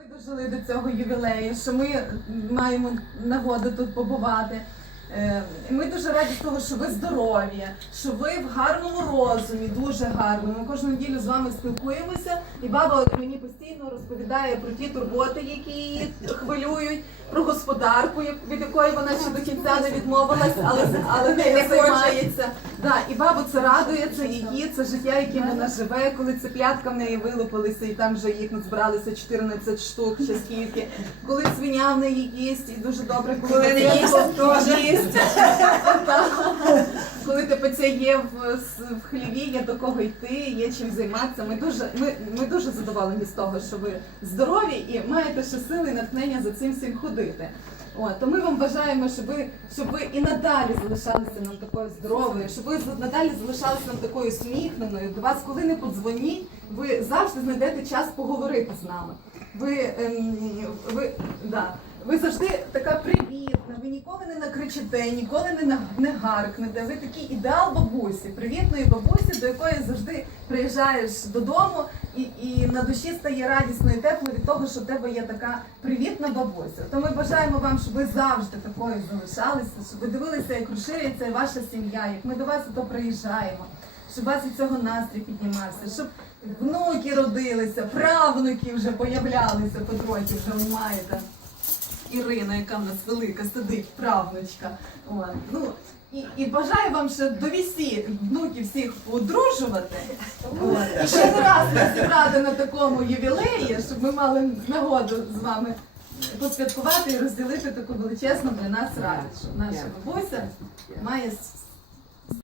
ви дожили до цього ювілею, що ми маємо нагоду тут побувати. Е, Ми дуже раді того, що ви здорові, що ви в гарному розумі, дуже гарному. Ми кожну неділю з вами спілкуємося, і баба мені постійно розповідає про ті турботи, які її хвилюють, про господарку, від якої вона ще до кінця не відмовилась, але, але не займається. Да, і бабу це радує, це її, це життя, яким вона живе, коли цеплятка в неї вилупилися, і там вже їх назбиралися 14 штук, ще скільки. Коли свиня в неї їсть, і дуже добре, коли, Коли не їсть, їсть. Так. Є в, в хліві, є до кого йти, є чим займатися. Ми дуже, ми, ми дуже задоволені з того, що ви здорові і маєте ще сили і натхнення за цим всім ходити. От, то ми вам бажаємо, щоб ви, щоб ви і надалі залишалися нам такою здоровою, щоб ви надалі залишалися нам такою усміхненою. До вас, коли не подзвоніть, ви завжди знайдете час поговорити з нами. Ви, ем, ви, да, ви завжди така ніколи не накричите, ніколи не, не гаркнете. Ви такий ідеал бабусі, привітної бабусі, до якої завжди приїжджаєш додому, і, і на душі стає радісно і тепло від того, що в тебе є така привітна бабуся. То ми бажаємо вам, щоб ви завжди такою залишалися, щоб ви дивилися, як розширюється ваша сім'я, як ми до вас то приїжджаємо, щоб у вас від цього настрій піднімався, щоб внуки родилися, правнуки вже появлялися по трохи, вже маєте. Ірина, яка в нас велика, сидить, правнучка. От. Ну, і, і бажаю вам ще до вісі внуків всіх одружувати. От. І ще не раз нас зібрати на такому ювілеї, щоб ми мали нагоду з вами посвяткувати і розділити таку величезну для нас радість, наша бабуся має